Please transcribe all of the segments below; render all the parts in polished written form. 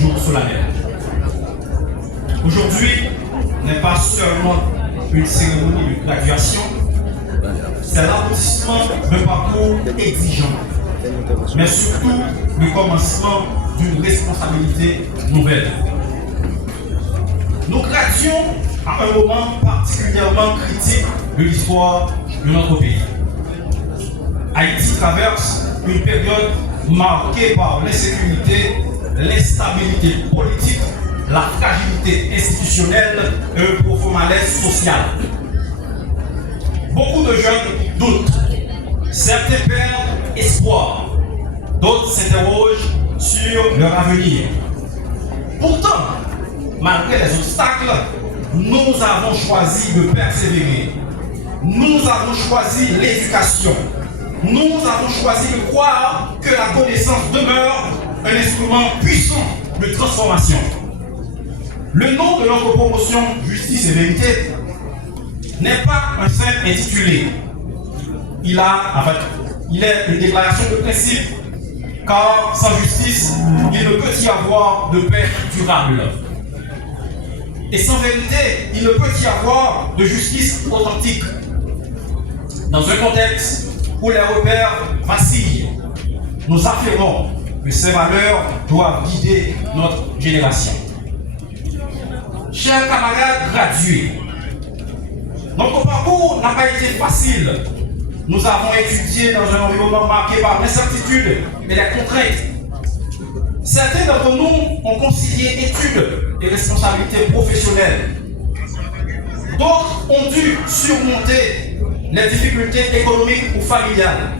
jour solennel. Aujourd'hui n'est pas seulement une cérémonie de graduation, c'est l'aboutissement d'un parcours exigeant, mais surtout le commencement d'une responsabilité nouvelle. Nous graduons à un moment particulièrement critique de l'histoire de notre pays. Haïti traverse une période marquée par l'insécurité, l'instabilité politique, la fragilité institutionnelle et un profond malaise social. Beaucoup de jeunes doutent, certains perdent espoir, d'autres s'interrogent sur leur avenir. Pourtant, malgré les obstacles, nous avons choisi de persévérer. Nous avons choisi l'éducation. Nous avons choisi de croire que la connaissance demeure un instrument puissant de transformation. Le nom de notre promotion Justice et Vérité n'est pas un simple intitulé. Il est une déclaration de principe, car sans justice, il ne peut y avoir de paix durable. Et sans vérité, il ne peut y avoir de justice authentique. Dans un contexte où les repères vacillent, nous affirmons que ces valeurs doivent guider notre génération. Chers camarades gradués, notre parcours n'a pas été facile. Nous avons étudié dans un environnement marqué par l'incertitude et les contraintes. Certains d'entre nous ont concilié études et responsabilités professionnelles. D'autres ont dû surmonter les difficultés économiques ou familiales.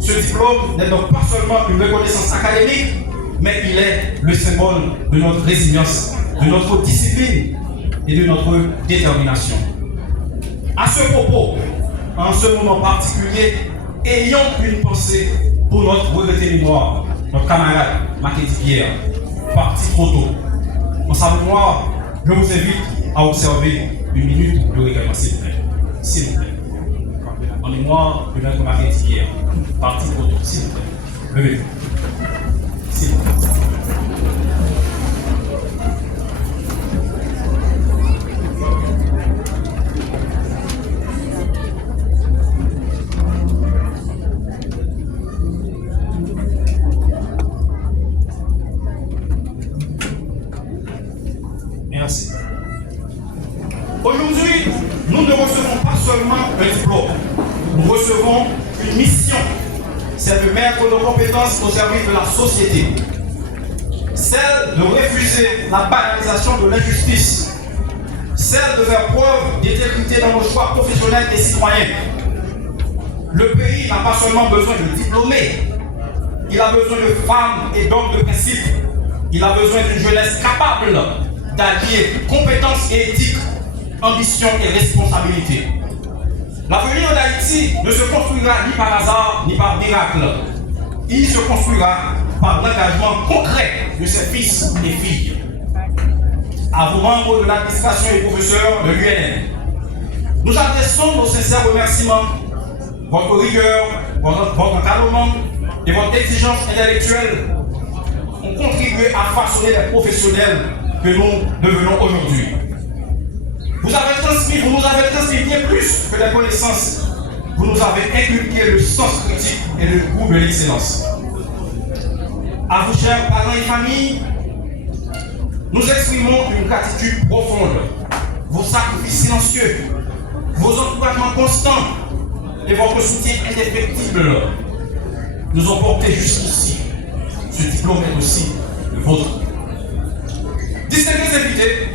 Ce diplôme n'est donc pas seulement une reconnaissance académique, mais il est le symbole de notre résilience, de notre discipline et de notre détermination. À ce propos, en ce moment particulier, ayons une pensée pour notre regretté mémoire, notre camarade Makedi Pierre, parti trop tôt. En sa mémoire, je vous invite à observer une minute de recueillement, s'il vous plaît. S'il vous plaît. En mémoire de notre Makedi Pierre, parti trop tôt, s'il vous plaît. Levez-vous. S'il vous plaît. Merci. Aujourd'hui, nous ne recevons pas seulement un diplôme, nous recevons une mission. C'est de mettre nos compétences au service de la société. Celle de refuser la banalisation de l'injustice. Celle de faire preuve d'intégrité dans nos choix professionnels et citoyens. Le pays n'a pas seulement besoin de diplômés, il a besoin de femmes et d'hommes de principe. Il a besoin d'une jeunesse capable d'allier compétences et éthique, ambition et responsabilité. L'avenir d'Haïti ne se construira ni par hasard ni par miracle. Il se construira par l'engagement concret de ses fils et filles. À vous, membres de l'administration et professeurs de l'UNN, nous adressons nos sincères remerciements. Votre rigueur, votre encadrement et votre exigence intellectuelle ont contribué à façonner les professionnels que nous devenons aujourd'hui. Vous nous avez transmis bien plus que des connaissances. Vous nous avez inculqué le sens critique et le goût de l'excellence. À vous, chers parents et familles, nous exprimons une gratitude profonde. Vos sacrifices silencieux, vos encouragements constants et votre soutien indéfectible nous ont portés jusqu'ici. Ce diplôme est aussi le vôtre. Distingués invités,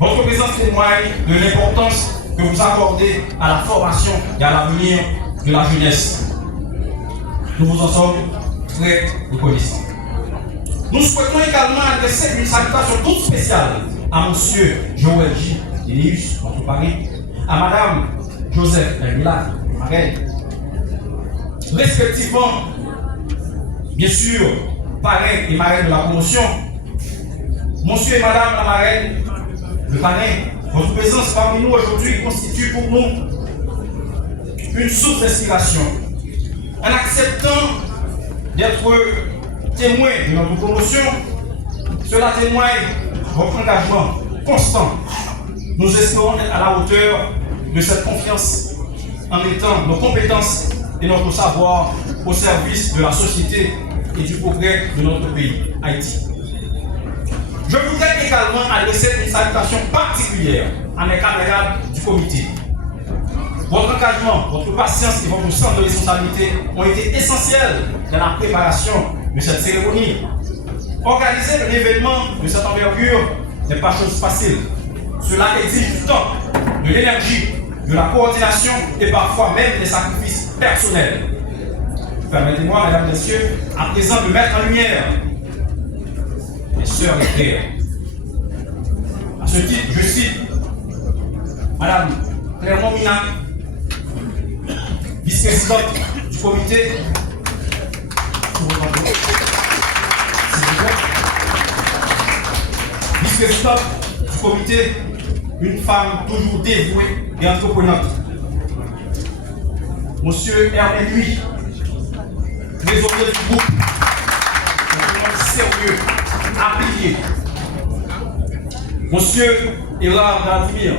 votre présence témoigne de l'importance que vous accordez à la formation et à l'avenir de la jeunesse. Nous vous en sommes très reconnaissants. Nous souhaitons également adresser une salutation toute spéciale à M. Joël J. Elius, notre Paris, à Mme Joseph Elmila, Marraine, respectivement, bien sûr, parrain et marraine de la promotion, Monsieur et Madame la marraine, le parrain, votre présence parmi nous aujourd'hui constitue pour nous une source d'inspiration. En acceptant d'être témoin de notre promotion, Cela témoigne votre engagement constant. Nous espérons être à la hauteur de cette confiance en mettant nos compétences et notre savoir au service de la société et du progrès de notre pays, Haïti. Je voudrais également adresser une salutation particulière à mes camarades du comité. Votre engagement, votre patience et votre sens de responsabilité ont été essentiels dans la préparation de cette cérémonie. Organiser un événement de cette envergure n'est pas chose facile. Cela exige du temps, de l'énergie, de la coordination et parfois même des sacrifices personnels. Permettez-moi, mesdames et messieurs, à présent de mettre en lumière les sœurs et frères. À ce titre, je cite Madame Clermont Mina, vice-présidente du comité. Vice-présidente du comité, une femme toujours dévouée et entreprenante. Monsieur Hervé Louis, trésorier du groupe, un homme sérieux, appliqué. Monsieur Hérard Vladimir,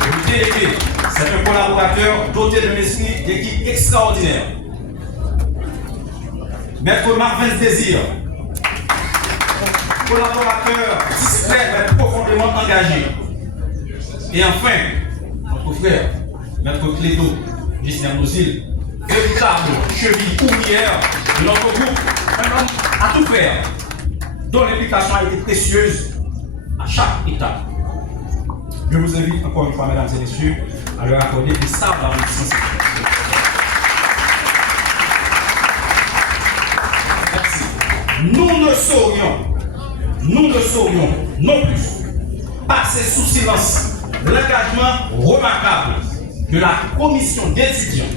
le délégué, c'est un collaborateur doté d'un esprit d'équipe extraordinaire. Maître Marvin Désir, collaborateur discret mais profondément engagé. Et enfin, notre frère, Maître Clédo Gisner Nosil, véritable cheville ouvrière de notre groupe, un homme à tout faire, dont l'implication a été précieuse à chaque étape. Je vous invite encore une fois, mesdames et messieurs, à leur accorder des sables à remerciement. Merci. Nous ne saurions non plus passer sous silence l'engagement remarquable de la commission d'étudiants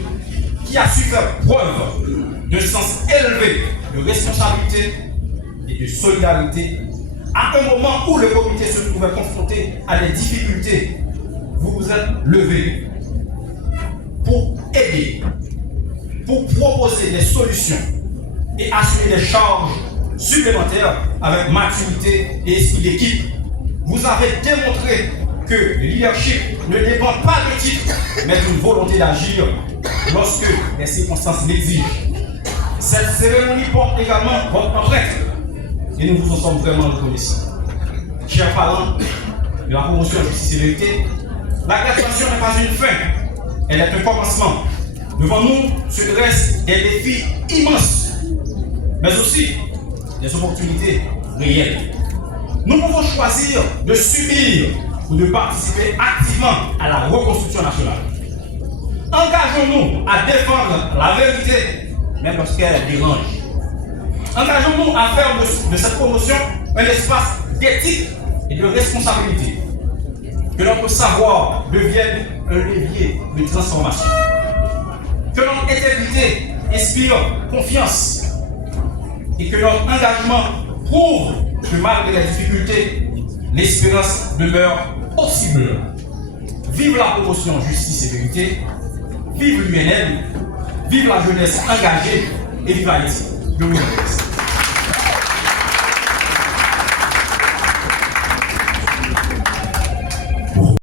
qui a su faire preuve d'un sens élevé de responsabilité et de solidarité à un moment où le comité se trouvait confronté à des difficultés. Vous vous êtes levés pour aider, pour proposer des solutions et assumer des charges supplémentaires avec maturité et esprit d'équipe. Vous avez démontré que le leadership ne dépend pas de titre, mais d'une volonté d'agir lorsque les circonstances l'exigent. Cette cérémonie porte également votre empreinte et nous vous en sommes vraiment reconnaissants. Chers parents de la promotion de justice et vérité, la graduation n'est pas une fin, elle est un commencement. Devant nous se dressent des défis immenses, mais aussi des opportunités réelles. Nous pouvons choisir de subir ou de participer activement à la reconstruction nationale. Engageons-nous à défendre la vérité, même lorsqu'elle dérange. Engageons-nous à faire de cette promotion un espace d'éthique et de responsabilité. Que notre savoir devienne un levier de transformation. Que notre intégrité inspire confiance. Et que notre engagement prouve que malgré les difficultés, l'espérance demeure possible. Vive la promotion justice et vérité. Vive l'UNL. Vive la jeunesse engagée et vive Haïti. Je vous remercie.